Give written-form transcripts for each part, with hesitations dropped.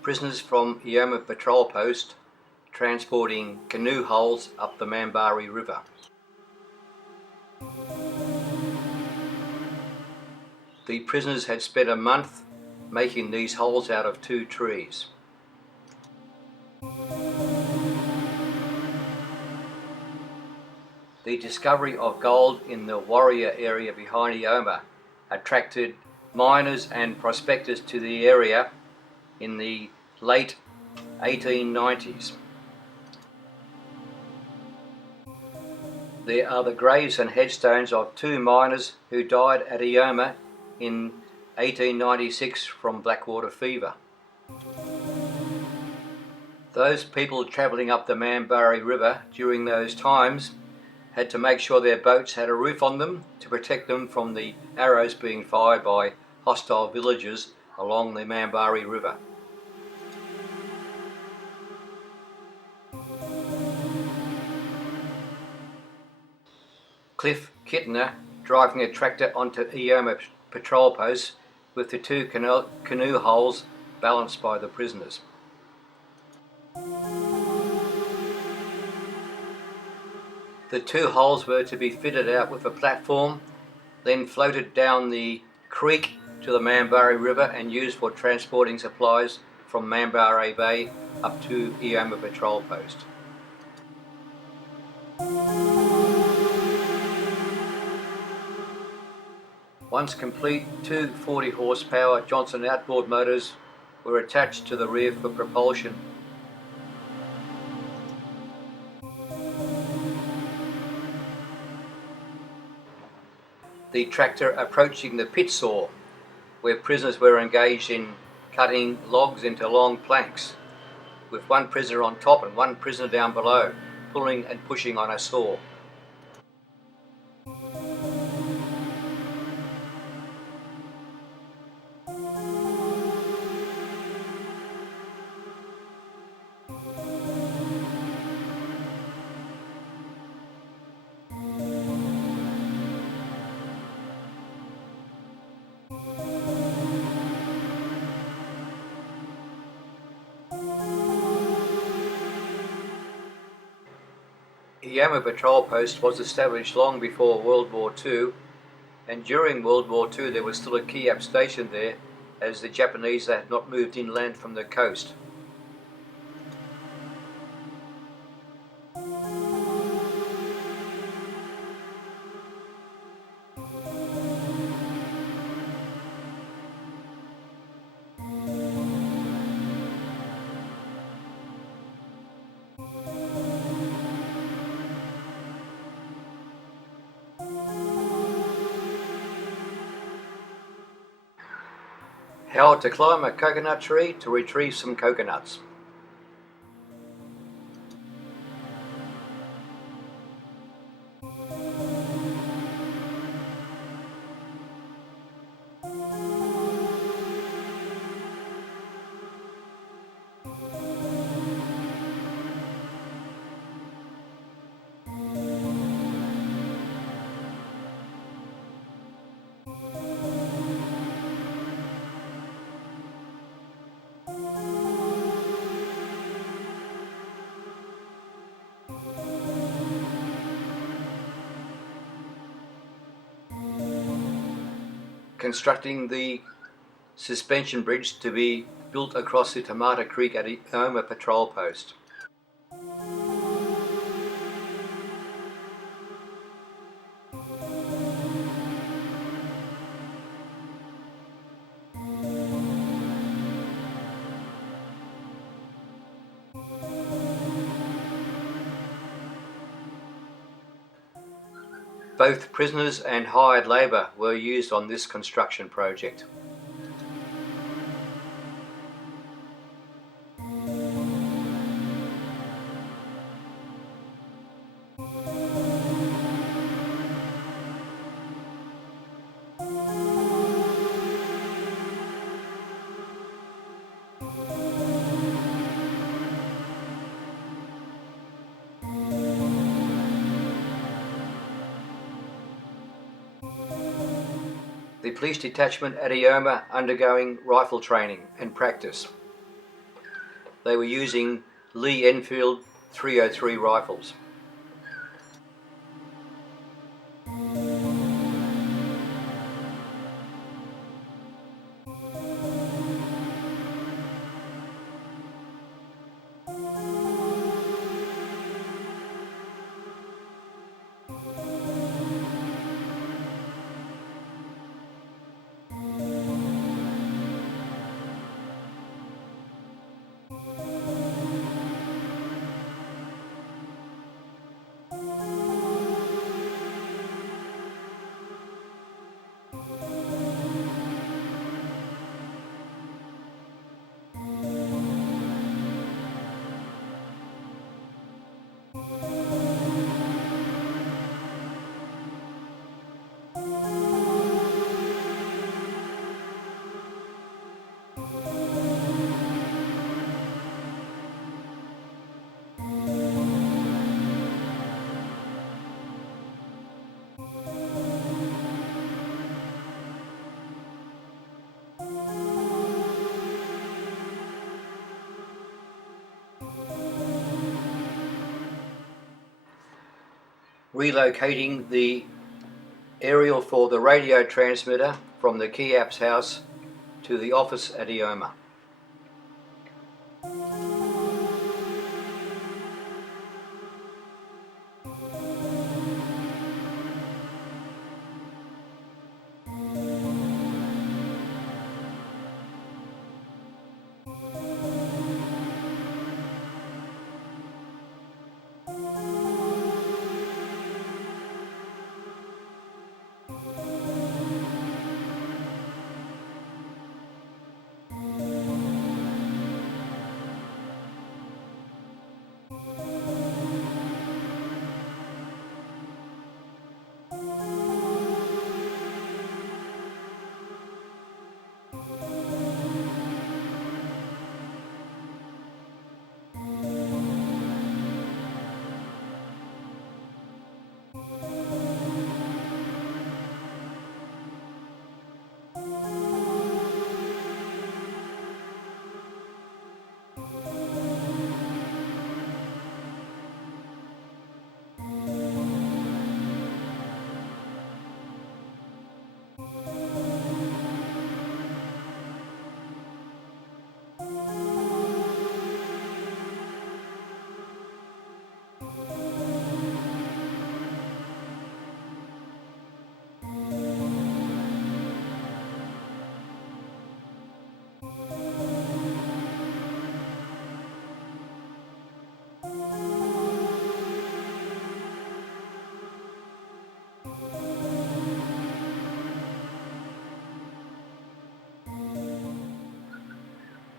Prisoners from Ioma patrol post transporting canoe hulls up the Mambari River. The prisoners had spent a month making these hulls out of 2 trees. The discovery of gold in the Warrior area behind Ioma attracted miners and prospectors to the area in the late 1890s. There are the graves and headstones of 2 miners who died at Ioma in 1896 from blackwater fever. Those people travelling up the Mambari River during those times had to make sure their boats had a roof on them to protect them from the arrows being fired by hostile villagers along the Mambari River. Cliff Kittner driving a tractor onto Ioma patrol post with the 2 canoe hulls balanced by the prisoners. The 2 hulls were to be fitted out with a platform, then floated down the creek to the Mambari River and used for transporting supplies from Mambari Bay up to Ioma patrol post. Once complete, 2 40 horsepower Johnson outboard motors were attached to the rear for propulsion. The tractor approaching the pit saw, where prisoners were engaged in cutting logs into long planks, with 1 prisoner on top and 1 prisoner down below, pulling and pushing on a saw. Ioma patrol post was established long before World War II, and during World War II there was still a Kiap station there, as the Japanese had not moved inland from the coast. How to climb a coconut tree to retrieve some coconuts. Constructing the suspension bridge to be built across the Tomato Creek at Ioma patrol post. Both prisoners and hired labour were used on this construction project. The police detachment at Ioma undergoing rifle training and practice. They were using Lee Enfield 303 rifles. Relocating the aerial for the radio transmitter from the Kiap's house to the office at Ioma.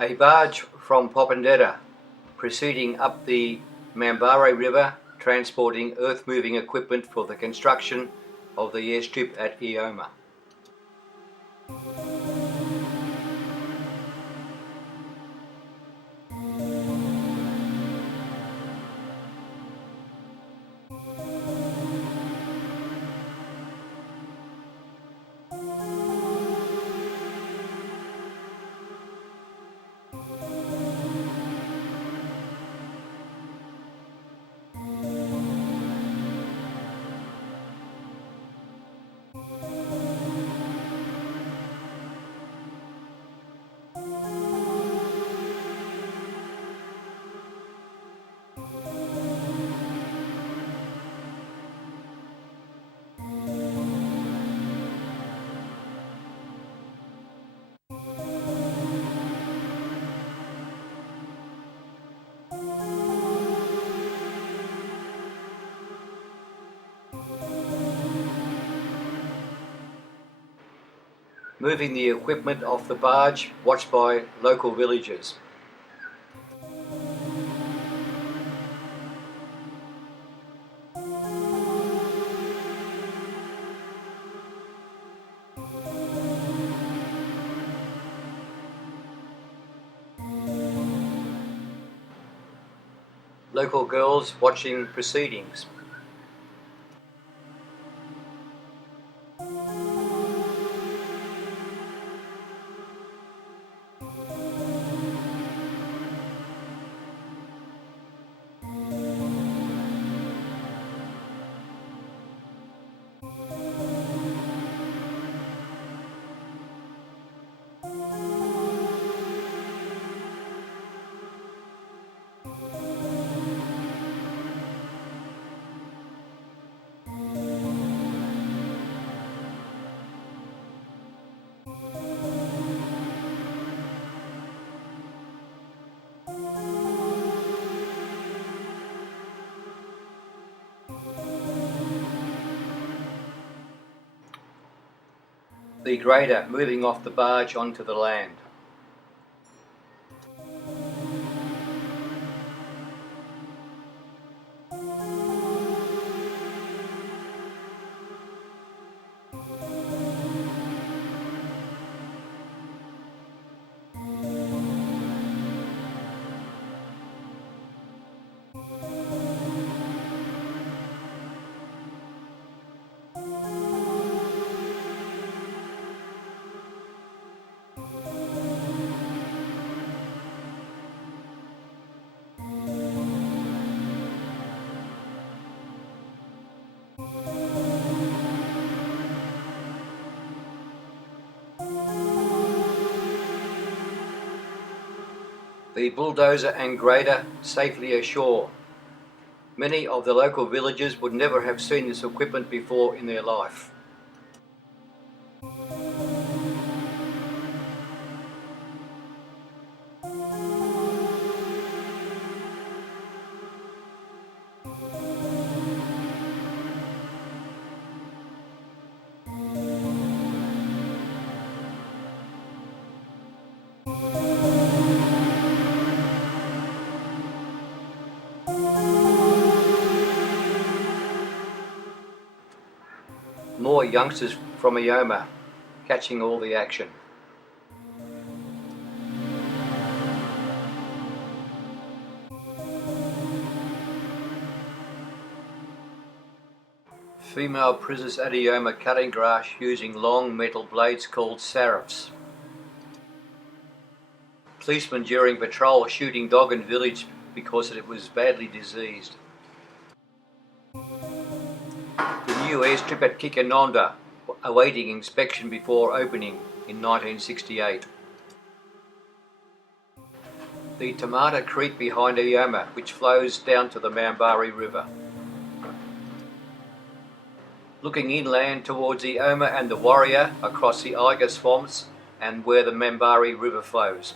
A barge from Popondetta proceeding up the Mambare River transporting earth-moving equipment for the construction of the airstrip at Ioma. Moving the equipment off the barge, watched by local villagers. Local girls watching proceedings. The grader moving off the barge onto the land. The bulldozer and grader safely ashore. Many of the local villagers would never have seen this equipment before in their life. More youngsters from Ioma catching all the action. Female prisoners at Ioma cutting grass using long metal blades called sarifs. Policemen during patrol shooting dog in village because it was badly diseased. The new airstrip at Kikanonda awaiting inspection before opening in 1968. The Tamata Creek behind Ioma, which flows down to the Mambari River. Looking inland towards Ioma and the Warrior across the Iga swamps and where the Mambari River flows.